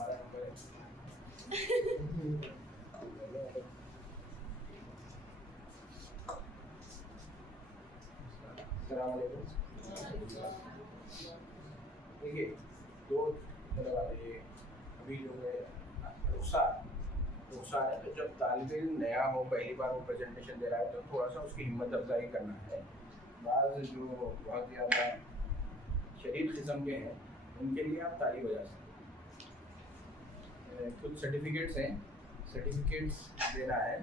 हमारा नंबर है। अस्सलाम वालेकुम। देखिए, दो तरह वाले ये अभी जो है रुखसार है, तो जब तालिब इल्म नया हो, पहली बार वो प्रेजेंटेशन दे रहा है तो थोड़ा सा उसकी हिम्मत अफजाई करना है। बाद जो बहुत ज़्यादा शरीफ किस्म के हैं उनके लिए आप ताली बजा सकते हैं। कुछ सर्टिफिकेट्स देना है,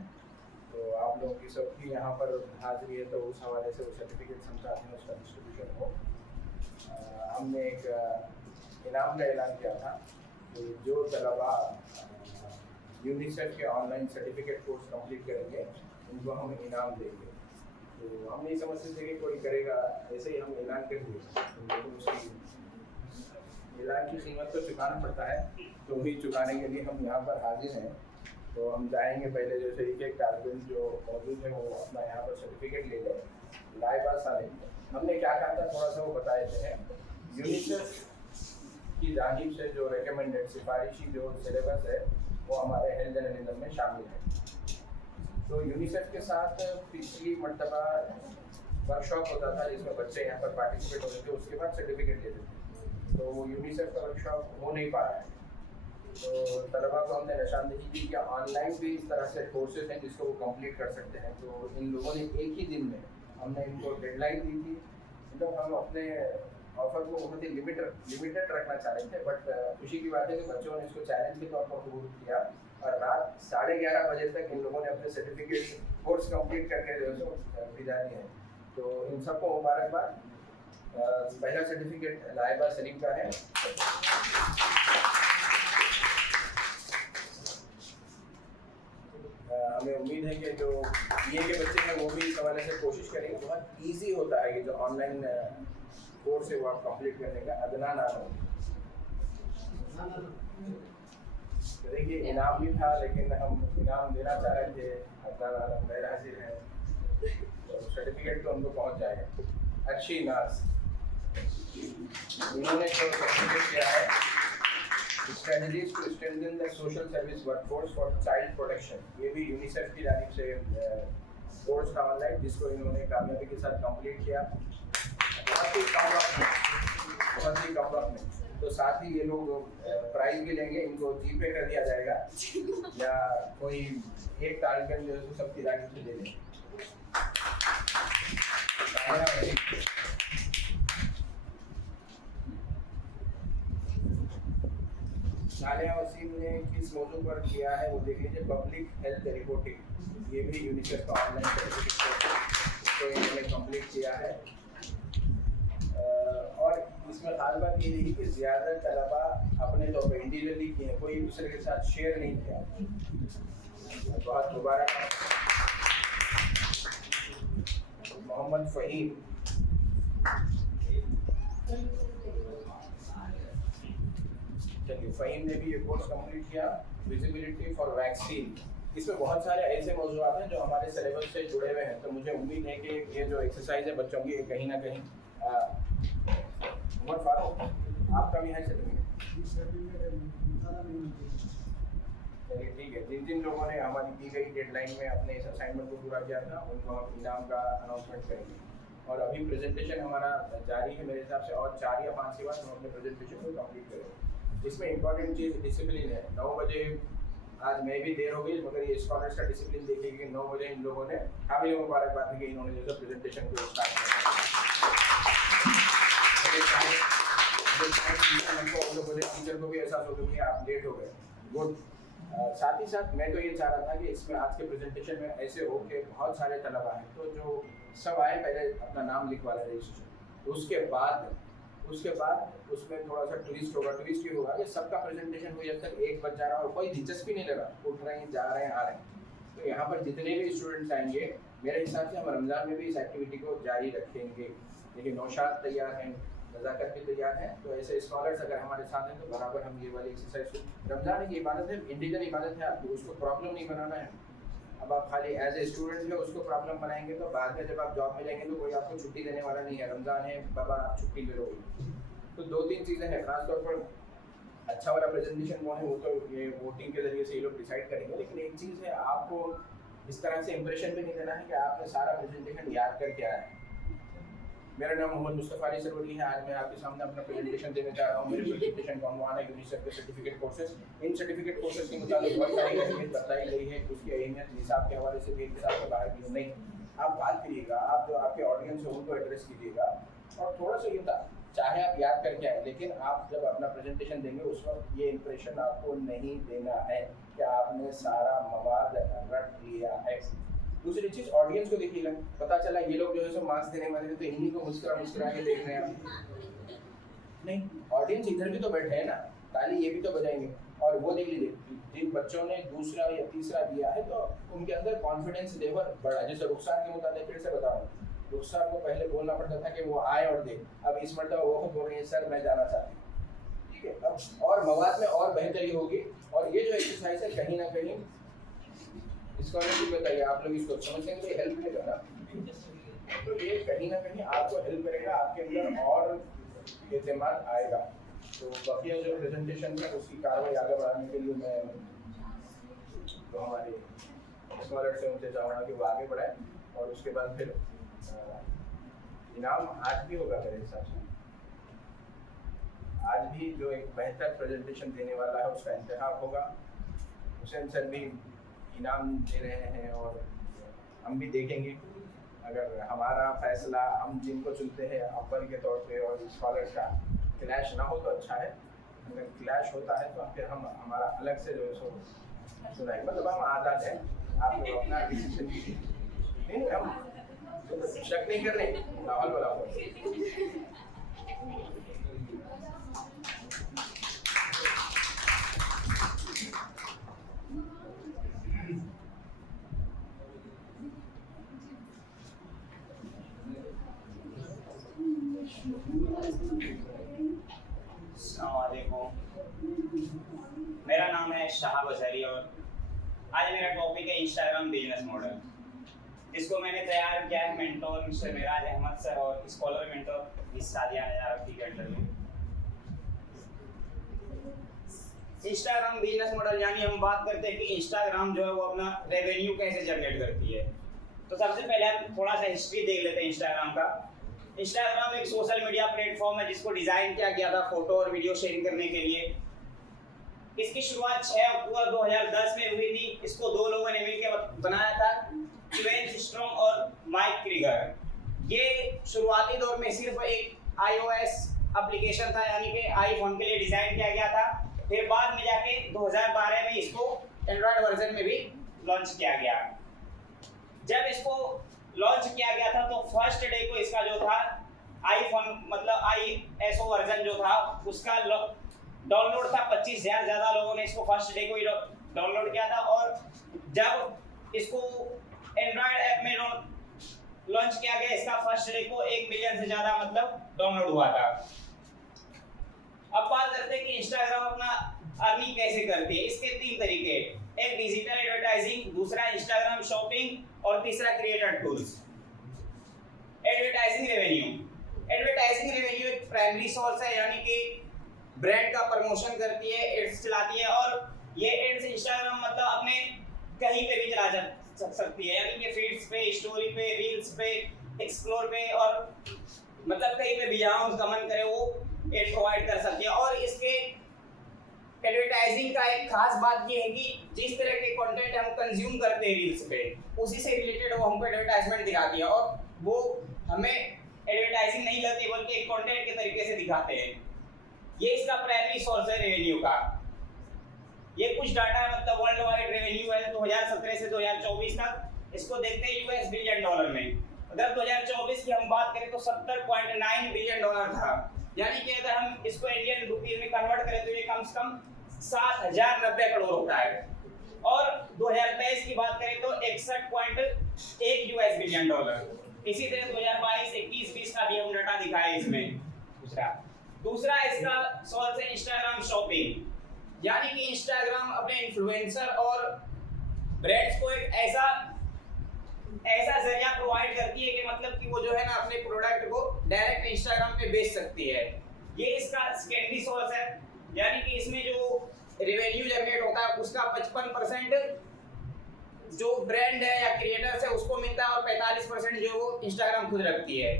तो आप लोगों की सबकी यहाँ पर हाजिरी है, तो उस हवाले से वो सर्टिफिकेट्स हम चाहते हैं उसका डिस्ट्रीब्यूशन हो। हमने एक इनाम का ऐलान किया था कि जो तलबा यूनिसेफ के ऑनलाइन सर्टिफिकेट कोर्स कंप्लीट करेंगे उनको हम इनाम देंगे। तो हम नहीं समझते थे कि कोई करेगा, ऐसे ही हम ऐलान कर दिए, लेकिन उसकी ऐलान की कीमत तो चुकाना पड़ता है, तो वही चुकाने के लिए हम यहाँ पर हाजिर हैं। तो हम चाहेंगे पहले जैसे एक तालिब इल्म जो मौजूद है वो अपना यहाँ पर सर्टिफिकेट ले लें, लाइबास आ लेंगे। हमने क्या कहा था थोड़ा सा वो बता देते हैं। यूनिसेफ की जानिब से जो रिकमेंडेड सिफारिशी जो सिलेबस है वो हमारे हेल्थ जर्नलिज्म में शामिल है। तो यूनिसेफ के साथ पिछली मरतबा वर्कशॉप होता था जिसमें बच्चे यहाँ पर पार्टिसिपेट होते थे, उसके बाद सर्टिफिकेट लेते थे। तो वो यूनिसेफ का वर्कशॉप हो नहीं पा रहा है, तो तलबा को हमने निशानदेही दी कि ऑनलाइन भी इस तरह से कोर्सेज हैं जिसको वो कंप्लीट कर सकते हैं। तो इन लोगों ने एक ही दिन में हमने इनको डेडलाइन दी थी। मतलब हम अपने ऑफर को बहुत ही लिमिटेड रखना चाह रहे थे, बट खुशी की बात है कि बच्चों ने इसको चैलेंज के तौर पर कबूल किया और रात 11:30 बजे तक इन लोगों ने अपने सर्टिफिकेट कोर्स कंप्लीट करके जो है भेजा दिए हैं। तो इन सबको मुबारकबाद। पहला सर्टिफिकेट लाइबा सलीम का है। हमें उम्मीद है कि जो ये के बच्चे हैं वो भी इस हवाले से कोशिश करेंगे। बहुत इजी होता है ये जो ऑनलाइन कोर्स है वो आप कंप्लीट करने का, अदना ना हो। तो देखिए इनाम भी था, लेकिन हम इनाम देना चाह रहे थे, अदना गैर हाजिर है, तो सर्टिफिकेट तो उनको पहुंच जाएगा। अच्छी नाज उन्होंने जो सर्टिफिकेट किया है strategies to strengthen the social service workforce for child protection, ये भी यूनिसेफ की जानिब से कोर्स था ऑनलाइन, जिसको इन्होंने कामयाबी के साथ कंप्लीट किया बहुत ही कम वक्त में। तो साथ ही ये लोग प्राइज भी लेंगे, इनको जीपे कर दिया जाएगा या कोई एक टारगेट जो है सबकी जानिब से दे देंगे। नालिया वसीम ने किस मौजू पर किया है वो देख लीजिए, पब्लिक हेल्थ रिपोर्टिंग। ये भी यूनिसेफ का ऑनलाइन सर्टिफिकेट तो इन्होंने कंप्लीट किया है। और इसमें खास बात ये रही कि ज़्यादा तलबा अपने तौर पर इंडिविजुअली किए, कोई दूसरे के साथ शेयर नहीं किया। बहुत मुबारक। मोहम्मद फ़हीम चलिए, फ़हीम ने भी ये कोर्स कंप्लीट किया, विजिबिलिटी फॉर वैक्सीन। इसमें बहुत सारे ऐसे मौजूद हैं जो हमारे सिलेबस से जुड़े हुए हैं, तो मुझे उम्मीद है कि ये जो एक्सरसाइज है बच्चों की कहीं ना कहीं उमर फारूक आपका भी है सर्टिफिकेट। चलिए ठीक है, जिन लोगों ने हमारी दी गई डेडलाइन में अपने इस असाइनमेंट को पूरा किया था उनको हम इनाम का अनाउंसमेंट करेंगे। और अभी प्रेजेंटेशन हमारा जारी है, मेरे हिसाब से और 4 या 5 के बाद हम अपने प्रेजेंटेशन को कंप्लीट करेंगे। इसमें इंपॉर्टेंट चीज़ डिसिप्लिन है। 9 बजे आज मैं भी देर हो गई, मगर ये स्कॉलर्स का डिसिप्लिन देखिए कि 9 बजे इन लोगों ने काबिल मुबारकबाद है कि इन्होंने जो है प्रेजेंटेशन को स्टार्ट किया। टीचर को भी एहसास हो गया कि आप लेट हो गए, गुड। साथ ही साथ मैं तो ये चाह रहा था कि इसमें आज के प्रेजेंटेशन में ऐसे हो कि बहुत सारे तलबा हैं, तो जो सब आए पहले अपना नाम लिखवा लें रजिस्ट्रेशन, उसके बाद उसमें थोड़ा सा ट्विस्ट होगा। ट्विस्ट ये होगा कि सबका प्रेजेंटेशन हुई जब तक 1 बज जा रहा है और कोई दिलचस्पी नहीं लगा, उठ रहे हैं, जा रहे हैं, आ रहे हैं। तो यहाँ पर जितने भी स्टूडेंट्स आएंगे मेरे हिसाब से हम रमज़ान में भी इस एक्टिविटी को जारी रखेंगे। लेकिन नौशाद तैयार हैं, नज़ाकत भी तैयार हैं, तो ऐसे स्कॉलर्स अगर हमारे साथ हैं तो बराबर हम ये वाली एक्सरसाइज। रमज़ान की इबादत है, इंडिविजुअल इबादत है, आपको उसको प्रॉब्लम नहीं बनाना है। अब आप खाली एज ए स्टूडेंट है उसको प्रॉब्लम बनाएंगे तो बाद में जब आप जॉब में जाएंगे तो कोई आपको छुट्टी देने वाला नहीं है। रमज़ान है बाबा आप छुट्टी ले लोगे। तो 2-3 चीज़ें हैं, ख़ासतौर पर अच्छा वाला प्रेजेंटेशन कौन है वो तो ये वोटिंग के जरिए से ये लोग डिसाइड करेंगे, लेकिन एक चीज़ है, आपको इस तरह से इंप्रेशन भी नहीं देना है कि आपने सारा प्रेजेंटेशन याद करके आया है। मेरा नाम मोहम्मद मुस्तफ़ा अली सरवरी है। आज मैं आपके सामने अपना प्रेजेंटेशन देने जा रहा हूँ। मेरे प्रेजेंटेशन का उन्वान है यूनिसेफ के सर्टिफिकेट कोर्सेज। इन सर्टिफिकेट कोर्सेज के मुताबिक बहुत सारी अहमियत बताई गई है, उसकी अहमियत निसाब के हवाले से भी एक हिसाब से बाहर की नहीं। आप बात करिएगा, आप जो आपके ऑडियंस है उनको एड्रेस कीजिएगा, और थोड़ा सा ये था, चाहे आप याद करके आए, लेकिन आप जब अपना प्रेजेंटेशन देंगे उस वक्त ये इंप्रेशन आपको नहीं देना है कि आपने सारा मवाद रट लिया है। दूसरी चीज़, ऑडियंस को देखिएगा, पता चला ये लोग जो है सो मार्क्स देने वाले तो इन्हीं को मुस्कुरा के देख रहे हैं आप। नहीं, ऑडियंस इधर भी तो बैठे हैं ना, ताली ये भी तो बजाएंगे। और वो देख लीजिए, जिन बच्चों ने दूसरा या तीसरा दिया है तो उनके अंदर कॉन्फिडेंस लेवल बढ़ा। जैसे रुखसार के मुताबिक फिर से बता रहा हूँ, रुखसार को पहले बोलना पड़ता था कि वो आए और दे, अब इस मरतबा वो खुद बोल रहे हैं सर मैं जाना चाहती हूँ। ठीक है, अब और मवाद में और बेहतरी होगी। और ये जो एक्सरसाइज है कहीं ना कहीं स्कॉलरशिप बताइए, आप लोग इसको समझने के लिए हेल्प करेगा, तो ये कहीं ना कहीं आपको हेल्प करेगा, आपके अंदर और एतमाद आएगा। तो बकिया जो प्रेजेंटेशन है उसकी कार्रवाई आगे बढ़ाने के लिए मैं तो हमारे स्कॉलर से उनसे चाहूँगा कि वो आगे बढ़ाए, और उसके बाद फिर इनाम आज भी होगा मेरे हिसाब से। आज भी जो एक बेहतर प्रेजेंटेशन देने वाला है उसका इंतखाब होगा। हुसैन सर भी इनाम दे रहे हैं, और हम भी देखेंगे। अगर हमारा फैसला हम जिनको चुनते हैं अव्वल के तौर पे और स्कॉलर्स का क्लैश ना हो तो अच्छा है। अगर क्लैश होता है तो फिर हम हमारा अलग से जो है सो सुनाएंगे, मतलब हम आज़ाद हैं, आप लोग अपना डिसीजन कीजिए। नहीं, हम शक नहीं कर रहे, माहौल बना हुआ। मेरा नाम है शाहब अजहरी और आज मेरा टॉपिक है इंस्टाग्राम बिजनेस मॉडल, जिसको मैंने तैयार किया है mentor mister Meraj Ahmad sir और scholar mentor miss Sadia Nayyar के अंडर में। इंस्टाग्राम बिजनेस मॉडल यानी हम बात करते हैं कि इंस्टाग्राम जो है वो अपना रेवेन्यू कैसे जनरेट करती है। तो सबसे पहले हम थोड़ा सा हिस्ट्री देख लेते हैं इंस्टाग्राम का। इंस्टाग्राम एक सोशल मीडिया प्लेटफॉर्म है जिसको डिजाइन किया गया था फोटो और वीडियो शेयरिंग करने के लिए। इसकी शुरुआत 6 अक्टूबर 2010 में हुई थी। इसको दो लोगों ने मिलकर बनाया था, इवेंट स्ट्रॉन्ग और माइक क्रीगर। ये शुरुआती दौर में सिर्फ एक iOS एप्लीकेशन था, यानी कि आईफोन के लिए डिजाइन किया गया था। फिर बाद में जाके 2012 में इसको एंड्रॉयड वर्जन में भी लॉन्च किया गया। जब इसको लॉन्च किया गया था तो फर्स्ट डे को इसका जो था आईफोन मतलब ISO वर्जन जो था उसका डाउनलोड था 25,000 ज़्यादा लोगों ने इसको फर्स्ट डे को ही डाउनलोड किया था। और जब इसको एंड्रॉयड ऐप में लॉन्च किया गया इसका फर्स्ट डे को 1 मिलियन से ज़्यादा मतलब डाउनलोड हुआ था। अब बात करते हैं कि इंस्टाग्राम अपना अर्निंग कैसे करती है। इसके 3 तरीके, एक डिजिटल एडवर्टाइजिंग, दूसरा इंस्टाग्राम शॉपिंग और तीसरा क्रिएटर टूल्स। एडवर्टाइजिंग रेवेन्यू एक प्राइमरी सोर्स है, यानी कि ब्रांड का प्रमोशन करती है, एड्स चलाती है। और ये एड्स इंस्टाग्राम मतलब अपने कहीं पे भी चला सकती है, यानी कि फीड्स पे, स्टोरी पे, रील्स पे, एक्सप्लोर पे, और मतलब कहीं पे भी जहाँ उसका मन करे वो एड प्रोवाइड कर सकती है। और इसके एडवर्टाइजिंग का एक खास बात ये है कि जिस तरह के कंटेंट हम कंज्यूम करते हैं रील्स पे, उसी से रिलेटेड वो हमको एडवर्टाइजमेंट दिखाती है, और वो हमें एडवर्टाइजिंग नहीं लगती बल्कि एक कंटेंट के तरीके से दिखाते हैं। ये इसका प्राइमरी सोर्स है रेवेन्यू का। ये कुछ डाटा है, मतलब वर्ल्ड वाइड रेवेन्यू है 2017 से 2024 तक। इसको देखते हैं US बिलियन डॉलर में। अगर 2024 की हम बात करें तो $70.9 बिलियन था, यानी कि अगर हम इसको इंडियन रुपीज में कन्वर्ट करें तो ये कम से कम 7,090 करोड़ होता है। और 2023 की बात करें तो 61.1 US बिलियन डॉलर। इसी तरह 2022, 21, 20 का भी हम डाटा दिखाया इसमें। दूसरा इसका सोर्स है इंस्टाग्राम शॉपिंग, यानी कि इंस्टाग्राम अपने इन्फ्लुएंसर और ब्रांड्स को एक ऐसा जरिया प्रोवाइड करती है कि मतलब कि वो जो है ना अपने प्रोडक्ट को डायरेक्ट इंस्टाग्राम पे बेच सकती है। ये इसका सेकेंडरी सोर्स है, यानी कि इसमें जो रेवेन्यू जनरेट होता है उसका 55% जो ब्रांड है या क्रिएटर्स है उसको मिलता है और 45% जो वो इंस्टाग्राम खुद रखती है।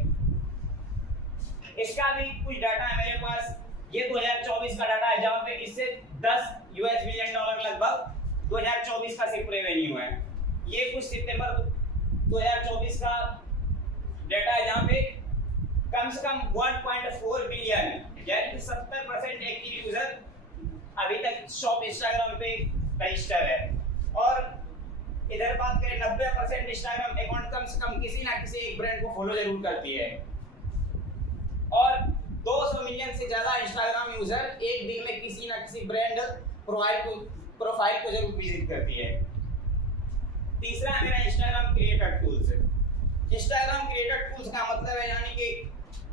इसका भी कुछ डाटा है मेरे पास, ये 2024 का डाटा है जहाँ पे इससे 10 यूएस बिलियन डॉलर लगभग 2024 का सिर्फ रेवेन्यू है। ये कुछ सितंबर 2024 का डाटा है जहाँ पे कम से कम 1.4 बिलियन यानी कि 70% एक्टिव यूजर अभी तक शॉप इंस्टाग्राम पे रजिस्टर है। और इधर बात करें 90% इंस्टाग्राम अकाउंट कम से कम किसी ना किसी एक ब्रांड को फॉलो जरूर करती है और 200 मिलियन से ज्यादा इंस्टाग्राम यूजर एक दिन में किसी ना किसी ब्रांड प्रोफाइल को जरूर विजिट करती है। तीसरा है मेरा Instagram creator tools. Instagram creator tools का मतलब है यानी कि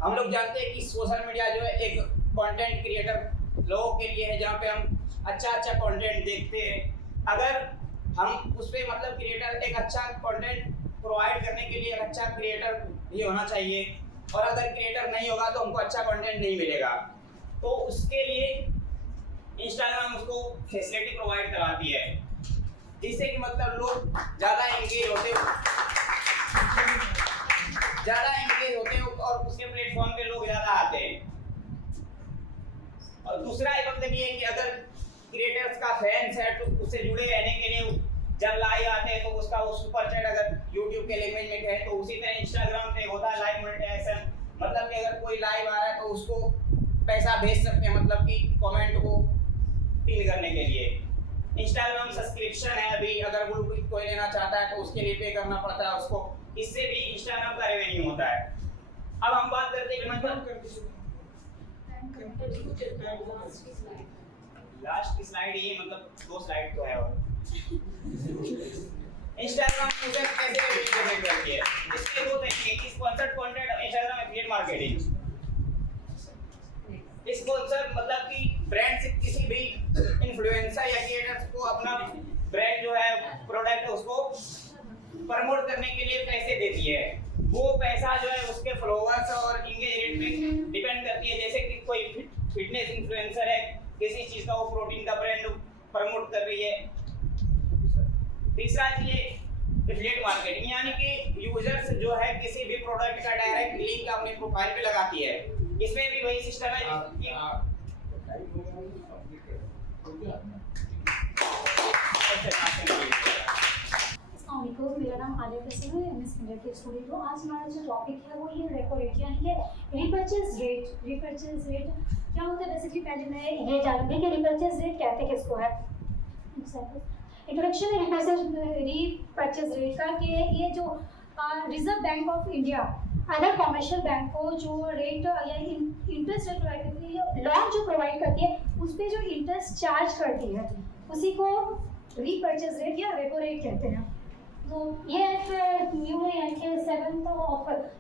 हम लोग जानते हैं कि सोशल मीडिया जो है एक कंटेंट क्रिएटर लोगों के लिए है जहाँ पे हम अच्छा कंटेंट देखते हैं। अगर हम उस पर मतलब क्रिएटर एक अच्छा कंटेंट प्रोवाइड करने के लिए एक अच्छा क्रिएटर भी होना चाहिए और अगर क्रिएटर नहीं होगा तो हमको अच्छा कंटेंट नहीं मिलेगा। तो उसके लिए इंस्टाग्राम उसको फैसिलिटी प्रोवाइड कराती है जिससे कि मतलब लोग ज़्यादा एंगेज होते हैं और उसके प्लेटफॉर्म पे लोग ज़्यादा आते हैं। और दूसरा मतलब ये है कि अगर क्रिएटर्स का फैंस है तो उससे जुड़े रहने के लिए जब लाइव आते हैं तो उसका वो सुपर चैट अगर YouTube के लैंग्वेज में है तो उसी तरह इंस्टाग्राम पे होता है लाइव मोनेटाइजेशन। मतलब कि अगर कोई लाइव आ रहा है तो उसको पैसा भेज सकते हैं मतलब कि कमेंट को पिन करने के लिए। इंस्टाग्राम सब्सक्रिप्शन है अभी अगर वो कोई लेना चाहता है तो उसके लिए पे करना पड़ता है उसको, इससे भी इंस्टाग्राम का रेवेन्यू होता है। अब हम बात करते हैं मतलब लास्ट की स्लाइड ये मतलब 2 स्लाइड तो है और इंस्टाग्राम यूजर कैसे रेवेन्यू जनरेट करती है इसके 2 तरीके हैं, स्पॉन्सर्ड कंटेंट और इंस्टाग्राम एफिलिएट मार्केटिंग। स्पॉन्सर मतलब कि ब्रांड से किसी भी इन्फ्लुएंसर या क्रिएटर्स को अपना ब्रांड जो है प्रोडक्ट उसको प्रमोट करने के लिए पैसे देती है। वो पैसा जो है उसके फॉलोअर्स और एंगेज रेट पे डिपेंड करती है। जैसे कि कोई फिटनेस इन्फ्लुएंसर है किसी चीज का वो प्रोटीन का ब्रांड प्रमोट कर रही है। तीसरा ये एफिलिएट मार्केटिंग यानी कि यूजर्स जो है किसी भी प्रोडक्ट का डायरेक्ट लिंक अपने प्रोफाइल पे लगाती है। इसमें भी वही सिस्टम है कि मेरा नाम आलिया कसीम है, एमएस इंडिया के स्टूडेंट हूँ। आज हमारा जो टॉपिक है वो ये रेपो रेट यानी कि रीपर्चेज रेट। रीपर्चेज रेट क्या होता है? बेसिकली पहले मैं ये जानूंगी कि रीपर्चेज रेट कहते किसको है। इंट्रोडक्शन है रीपर्चेज रेट का कि ये जो reserve bank of India other commercial bank को जो रेट या इंटरेस्ट रेट प्रोवाइड करती है, लोन जो प्रोवाइड करती है उस पर जो इंटरेस्ट चार्ज करती है उसी को रीपर्चेज रेट या रेपो रेट कहते हैं। तो ये न्यू है यानी कि 7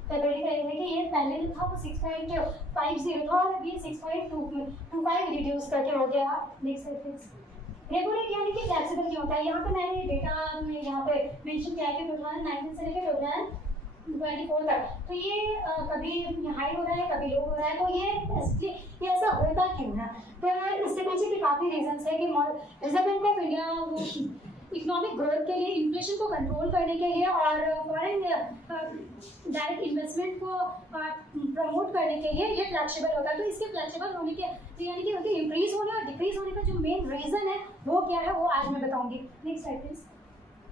फरवरी का है कि ये पहले जो था वो 6.50 था और अभी 6.25 रिड्यूस करके हो गया। नेक्स्ट है प्लीज। रेपो रेट यानी कि फ्लेक्सिबल क्यों होता है? यहाँ पे मैंने डेटा में यहाँ पे मेंशन किया है कि 2019 से लेकर 2024 तक तो ये कभी हाई हो रहा है कभी लो हो रहा है। तो ये ऐसा होता क्यों है? तो इसके पीछे भी काफ़ी रीजंस है कि reserve bank of India economic growth के लिए, इन्फ्लेशन को कंट्रोल करने के लिए और फॉरेन डायरेक्ट इन्वेस्टमेंट को प्रमोट करने के लिए ये फ्लेक्सिबल होता है। तो इसके फ्लेक्सिबल होने के यानी कि उनके इंक्रीज होने और डिक्रीज होने का जो मेन रीज़न है वो क्या है वो आज मैं बताऊंगी। Next slide please.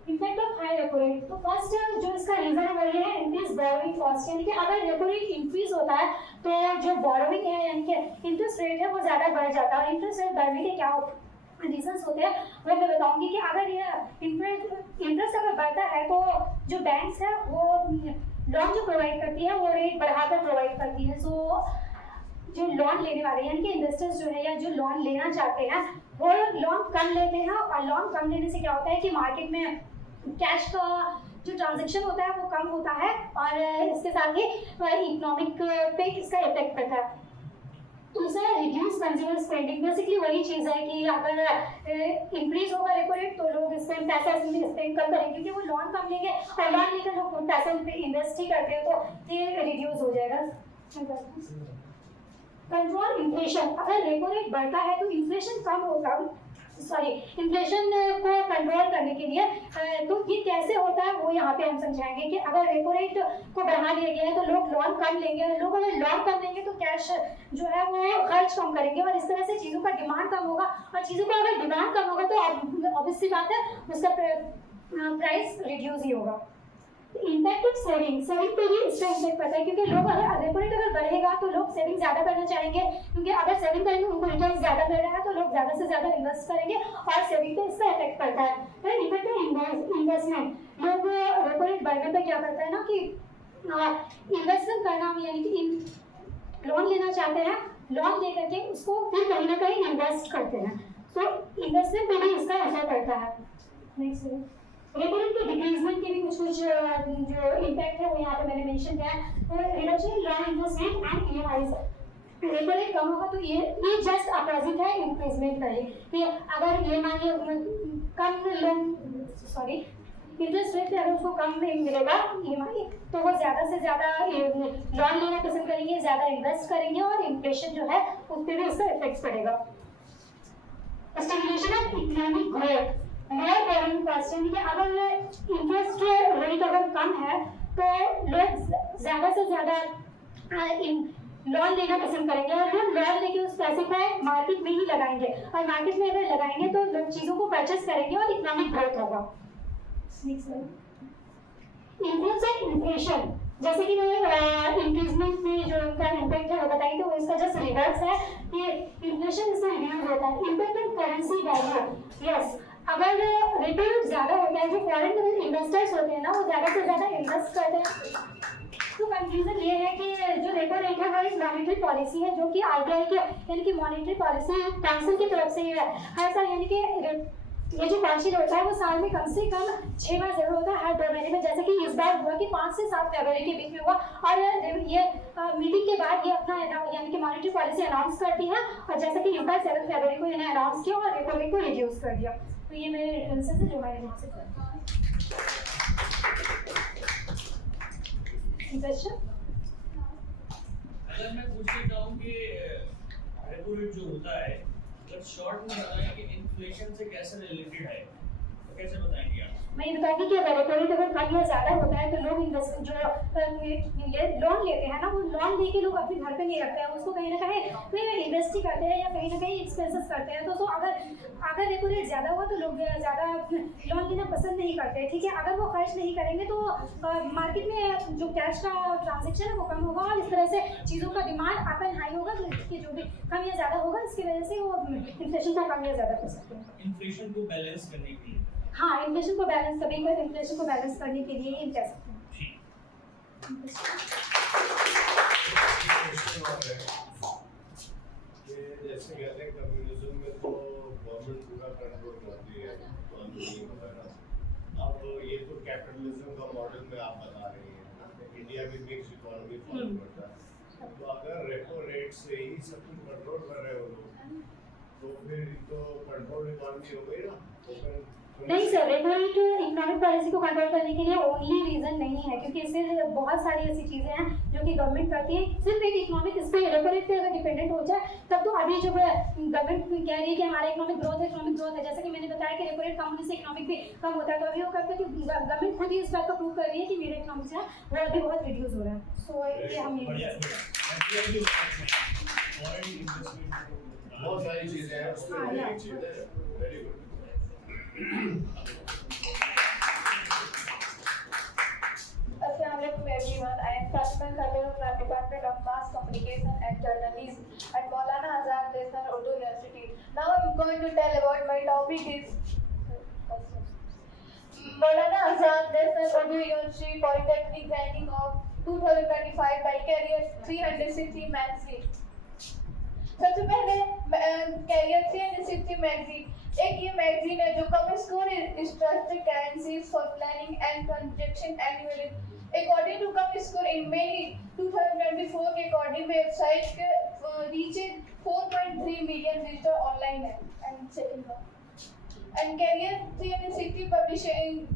Impact of high repo rate. तो फर्स्ट जो इसका रीजन है वो ये है इंक्रीज बोरोइंग कॉस्ट यानी कि अगर रेपो रेट इंक्रीज होता है तो जो बोरोइंग है यानी कि इंटरेस्ट रेट है वो ज़्यादा बढ़ जाता है। इंटरेस्ट रेट बढ़ने के क्या रीजंस होते हैं वो मैं बताऊंगी कि अगर ये इंटरेस्ट अगर बढ़ता है तो जो बैंक्स है वो लोन जो प्रोवाइड करती है वो रेट बढ़ाकर प्रोवाइड करती है। सो जो लोन लेने वाले यानी कि इन्वेस्टर्स जो है या जो लोन लेना चाहते हैं वो लोन कम लेते हैं और लोन कम लेने से क्या होता है कि मार्केट में कैश का जो ट्रांजैक्शन होता है वो कम होता है और इसके साथ ही इकोनॉमिक पे इसका इफेक्ट पड़ता है। दूसरा रिड्यूस कंज्यूमर स्पेंडिंग। बेसिकली वही चीज़ है कि अगर इंक्रीज होगा रेपो रेट तो लोग इसमें पैसा स्पेंड कम करेंगे क्योंकि वो लोन कम लेंगे और लोन लेकर लोग पैसा इन्वेस्ट ही करते हैं तो ये रिड्यूस हो जाएगा। Control inflation. अगर रेपो रेट बढ़ता है तो इन्फ्लेशन कम होगा, इन्फ्लेशन को कंट्रोल करने के लिए तो ये कैसे होता है वो यहाँ पे हम समझाएंगे कि अगर रेपो रेट को बढ़ा दिया गया है तो लोग लोन कम लेंगे, लोग अगर लोन कम लेंगे तो कैश जो है वो खर्च कम करेंगे और इस तरह से चीज़ों का डिमांड कम होगा और चीज़ों का अगर डिमांड कम होगा तो ऑब्वियस सी बात है उसका प्राइस रिड्यूस ही होगा। इम्पैक्ट ऑफ सेविंग पे भी इसका इम्पैक्ट पड़ता है क्योंकि लोग अगर रेपो रेट अगर बढ़ेगा तो लोग सेविंग ज़्यादा करना चाहेंगे क्योंकि अगर सेविंग करेंगे उनको रिटर्न ज़्यादा मिल रहा है तो लोग ज़्यादा से ज़्यादा इन्वेस्ट करेंगे और सेविंग पे इसका इफेक्ट पड़ता है। फिर इफेक्ट ऑफ इन्वेस्टमेंट, लोग रेपो रेट बढ़ने पे क्या करता है ना कि इन्वेस्टमेंट करना यानी कि लोन लेना चाहते हैं, लोन ले करके उसको फिर कहीं ना कहीं इन्वेस्ट करते हैं, तो इन्वेस्टमेंट पे भी इसका असर पड़ता है। नेक्स्ट रेपो रेट के डिक्रीजमेंट के भी कुछ जो इम्पैक्ट है वो यहाँ पे मैंने मेंशन किया है। Reduction in long interest rate and EMIs, repo rate कम होगा तो ये जस्ट अपोजिट है इंक्रीजमेंट का ही कि अगर ईएमआई कम इंटरेस्ट रेट पे अगर उसको कम मिलेगा ईएमआई तो वो ज़्यादा से ज़्यादा लोन लेना पसंद करेंगे, ज़्यादा इन्वेस्ट करेंगे और इन्फ्लेशन जो है उस पर भी उसका इफेक्ट पड़ेगा। Stimulation of economic growth, more boring question कि अगर इंटरेस्ट रेट अगर कम है तो लोग ज़्यादा से ज़्यादा लोन लेना पसंद करेंगे और लोग लोन लेके उस पैसे को मार्केट में ही लगाएंगे और मार्केट में अगर लगाएंगे तो लोग चीज़ों को परचेस करेंगे और इकोनॉमिक ग्रोथ होगा। इन्फ्लुएंस ऑफ इन्फ्लेशन, जैसे कि मैंने इंक्रीजमेंट में जो उनका इम्पैक्ट है वो बताई तो इसका जस्ट रिवर्स है कि इन्फ्लेशन इससे रिड्यूस होता है। Impact on currency value, yes अगर रेपो रेट ज़्यादा होता है जो फॉरेन इन्वेस्टर्स होते हैं ना वो ज़्यादा से ज़्यादा इन्वेस्ट करते हैं, तो कंक्लूजन ये है कि जो रेपो रेट है वो एक मॉनेटरी पॉलिसी है जो कि आरबीआई के यानी कि मॉनेटरी पॉलिसी काउंसिल की तरफ से है हर साल, यानी कि ये जो काउंसिल होता है वो साल में कम से कम 6 बार जरूर होता है हर 2 महीने में, जैसे कि इस बार हुआ कि 5 से 7 फरवरी के बीच में हुआ और ये मीटिंग के बाद ये अपना यानी कि मॉनेटरी पॉलिसी अनाउंस करती है और जैसे कि इस बार 7 फरवरी को इन्हें अनाउंस किया और रेपो रेट को रिड्यूस कर दिया। तो ये मेरे रेफरेंसेस है जो मैंने यहाँ से क्वेश्चन अगर मैं पूछना चाहूँ कि रेपो रेट जो होता है अगर शॉर्ट में बताएं कि इन्फ्लेशन से कैसे रिलेटेड है तो कैसे बताएंगे आप? मैं ये बताऊंगी कि अगर रेपो रेट अगर कम या ज़्यादा होता है तो लोग लोन लेते हैं ना वो लोन लेके लोग अपने घर पे नहीं रखते हैं, उसको कहीं ना कहीं इन्वेस्ट ही करते हैं या कहीं ना कहीं एक्सपेंसेस करते हैं। तो अगर रेपो रेट ज़्यादा हुआ तो लोग ज़्यादा लोन लेना पसंद नहीं करते, ठीक है। अगर वो खर्च नहीं करेंगे तो मार्केट में जो कैश का ट्रांजेक्शन है वो कम होगा और इस तरह से चीज़ों का डिमांड अप एंड हाई होगा, जिसकी जो भी कम या ज़्यादा होगा इसकी वजह से वो इन्फ्लेशन का कम या ज़्यादा कर सकते हैं। इन्फ्लेशन को बैलेंस करने के लिए, हाँ इन्फ्लेशन को बैलेंस करने के लिए ही कह सकते हैं। जैसे कहते हैं कम्युनिज्म में तो गवर्नमेंट पूरा कंट्रोल करती है कानूनी वगैरह, अब ये तो कैपिटलिज्म का मॉडल में आप बता रही हैं, इंडिया भी मिक्स इकोनॉमी फॉलो करता है, तो अगर रेपो रेट से ही सब कुछ कंट्रोल कर रहे हो लोग तो फिर तो कंट्रोल इकोनॉमी हो गई ना। तो फिर नहीं sir, repo rate economic policy को कंट्रोल करने के लिए ओनली रीजन नहीं है, क्योंकि इससे बहुत सारी ऐसी चीज़ें हैं जो कि गवर्नमेंट करती है। सिर्फ एक इकोनॉमिक इस पर रेपो रेट पे अगर डिपेंडेंट हो जाए तब तो अभी जो गवर्नमेंट कह रही है कि हमारा इकोनॉमिक ग्रोथ है, जैसे कि मैंने बताया कि रेपो रेट कम होने से इकोनॉमिक भी कम होता है, तो अभी वो करते हैं कि गवर्नमेंट खुद ही इस बात को प्रूव कर रही है कि मेरा इकोनॉमिक है वो अभी बहुत रिड्यूस हो रहा है। सो ये हम बहुत सारी चीजें हैं उसमें एक चीज है very good. Assalamualaikum everyone. I am Fatima Khalil from Department of Mass Communication and Journalism at Maulana Azad National Urdu University. Now I am going to tell about my topic is Maulana Azad National Urdu University Polytechnic ranking of 2025 by Career 360 magazine. सबसे पहले career 360 magazine एक ये magazine है जो Comscore strategic currencies for planning and projection annually according to Comscore in May 2024 के according website के reaches 4.3 million visitor online है। And second one and career 360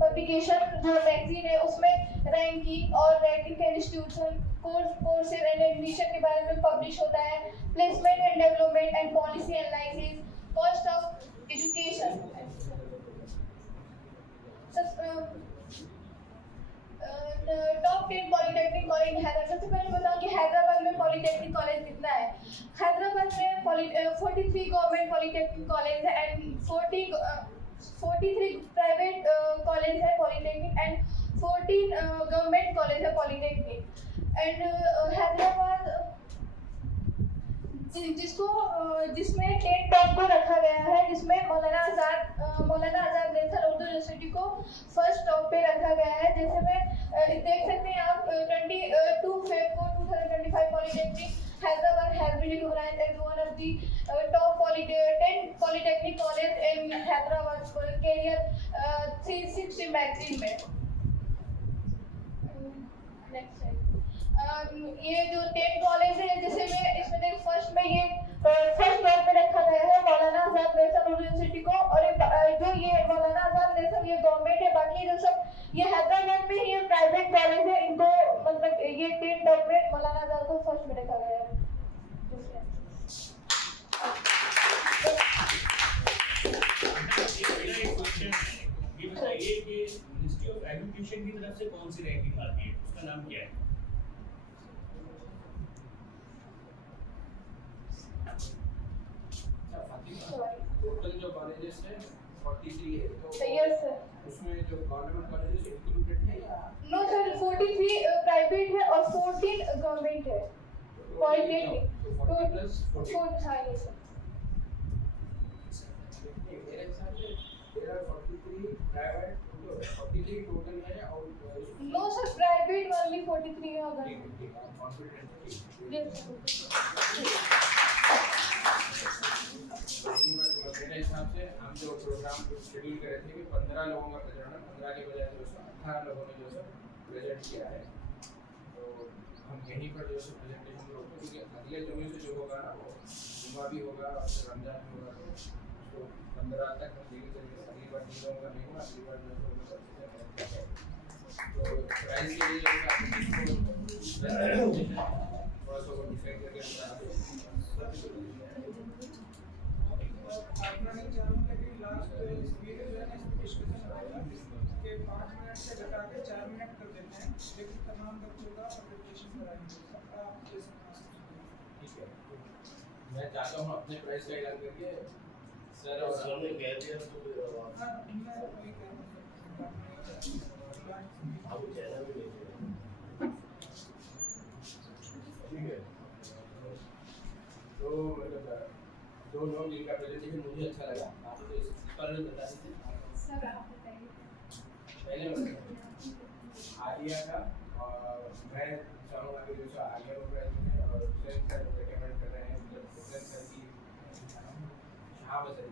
publication जो मैगजीन है उसमें रैंकिंग और रेटिंग के इंस्टीट्यूशन कोर्सेज एंड एडमिशन के बारे में पब्लिश होता है, placement and development and policy analysis, cost of education. Top 10 polytechnic college Hyderabad. सबसे पहले बताऊं कि हैदराबाद में पॉलिटेक्निक कॉलेज कितना है। हैदराबाद में 43 गवर्नमेंट पॉलिटेक्निक कॉलेज है एंड 43 प्राइवेट कॉलेज है पॉलिटेक्निक एंड 14 गवर्नमेंट कॉलेज है पॉलिटेक्निक। एंड हैदराबाद जिसमें 10 टॉप को रखा गया है, जिसमें मौलाना आजाद नेशनल उर्दू यूनिवर्सिटी को फर्स्ट टॉप पे रखा गया है। जैसे में देख सकते हैं आप 22 Feb को 2025 polytechnic Hyderabad has been recognised as one of the top 10 polytechnic college in Hyderabad career 360 magazine में। नेक्स्ट ये जो 10 कॉलेज है, जैसे में इसमें देखो फर्स्ट में ये फर्स्ट नंबर पे रखा गया है मौलाना आजाद नेशनल उर्दू यूनिवर्सिटी को। और जो ये मौलाना आजाद नेशनल ये गवर्नमेंट है, बाकी जो सब ये हैदराबाद में ये प्राइवेट कॉलेज है, इनको मतलब ये 10 टॉप में मौलाना आजाद को फर्स्ट में रखा गया है। ये बताइए कि मिनिस्ट्री ऑफ एजुकेशन की तरफ से कौन सी रैंकिंग आती है, उसका नाम क्या है? टोटल जो कॉलेजेस है 43 है, तो यस सर। उसमें जो गवर्नमेंट कॉलेजेस इंक्लूडेड है या नो सर, 43 प्राइवेट है और 14 गवर्नमेंट है पॉलिटेक्निक। 40 प्लस 40 हाँ यस सर। मेरे हिसाब से तेरा 43 प्राइवेट 43 टोटल है और नो सर, प्राइवेट वाली 43 है अगर। ठीक है कॉन्फिडेंट मेरे हिसाब से हम जो प्रोग्राम शेड्यूल कर रहे थे कि 15 लोगों का प्रेजेंट, 15 के बजाय 18 लोगों ने जो है प्रेजेंट किया है। तो हम यहीं पर जो है प्रेजेंटेशन रोकते, क्योंकि अगले जुमे से जो होगा ना वो जुम्मा भी होगा और फिर रमजान भी होगा, तो 15 तक हम धीरे धीरे अगली बार जिन लोगों का नहीं हुआ अगली बार जो है तो प्राइस के लिए जो है थोड़ा सा वो डिफाइन करके अपना नहीं चाहूँगा कि लास्ट वीडियो जो है ना इसमें डिस्कशन होगा कि 5 मिनट से घटा के 4 मिनट कर देते हैं, लेकिन तमाम बच्चों का प्रेजेंटेशन कराएंगे सबका आप जैसे। ठीक है, मैं चाहता हूँ अपने प्राइस का ऐलान करके सर और सर ने कह दिया तो हाँ मैं वही कह रहा हूँ आप चेहरा भी लीजिए। ठीक है, तो मतलब दो लोग जिनका प्रेजेंटेशन मुझे अच्छा लगा, आप तो इस पर बता दीजिए सर आप बताइए। पहले आलिया का, और मैं चाहूँगा कि जो आलिया को प्राइज मिले और हुसैन सर रिकमेंड कर रहे हैं हुसैन सर की शहाबत है।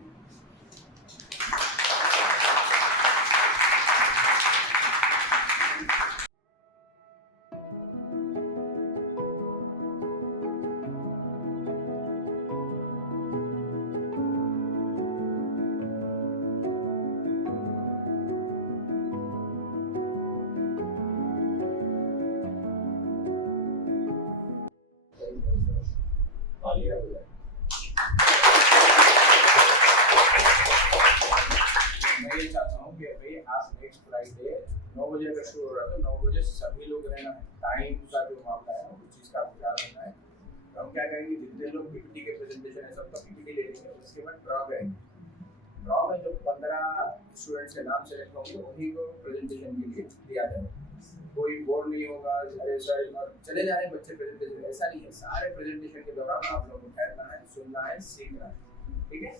आलिया मैं ये चाहता हूँ कि भाई आप नेक्स्ट फ्राइडे 9 बजे अगर शुरू हो रहा है तो 9 बजे सभी लोग रहना है। टाइम का जो मामला है उस चीज़ का आपको ख्याल रखना है। तो हम क्या करेंगे, जितने लोग पीपीटी के प्रेजेंटेशन है सबका पीपीटी ले लेंगे, उसके बाद ड्रॉ करेंगे। ड्रॉ में जो 15 स्टूडेंट्स के नाम सेलेक्ट होंगे उन्हीं को प्रेजेंटेशन के लिए दिया जाएगा। कोई बोर्ड नहीं होगा अरे सर और चले जा रहे हैं बच्चे प्रेजेंटेशन, ऐसा नहीं है। सारे प्रेजेंटेशन के दौरान आप लोगों को ठहरना है, सुनना है, सीखना है। ठीक है।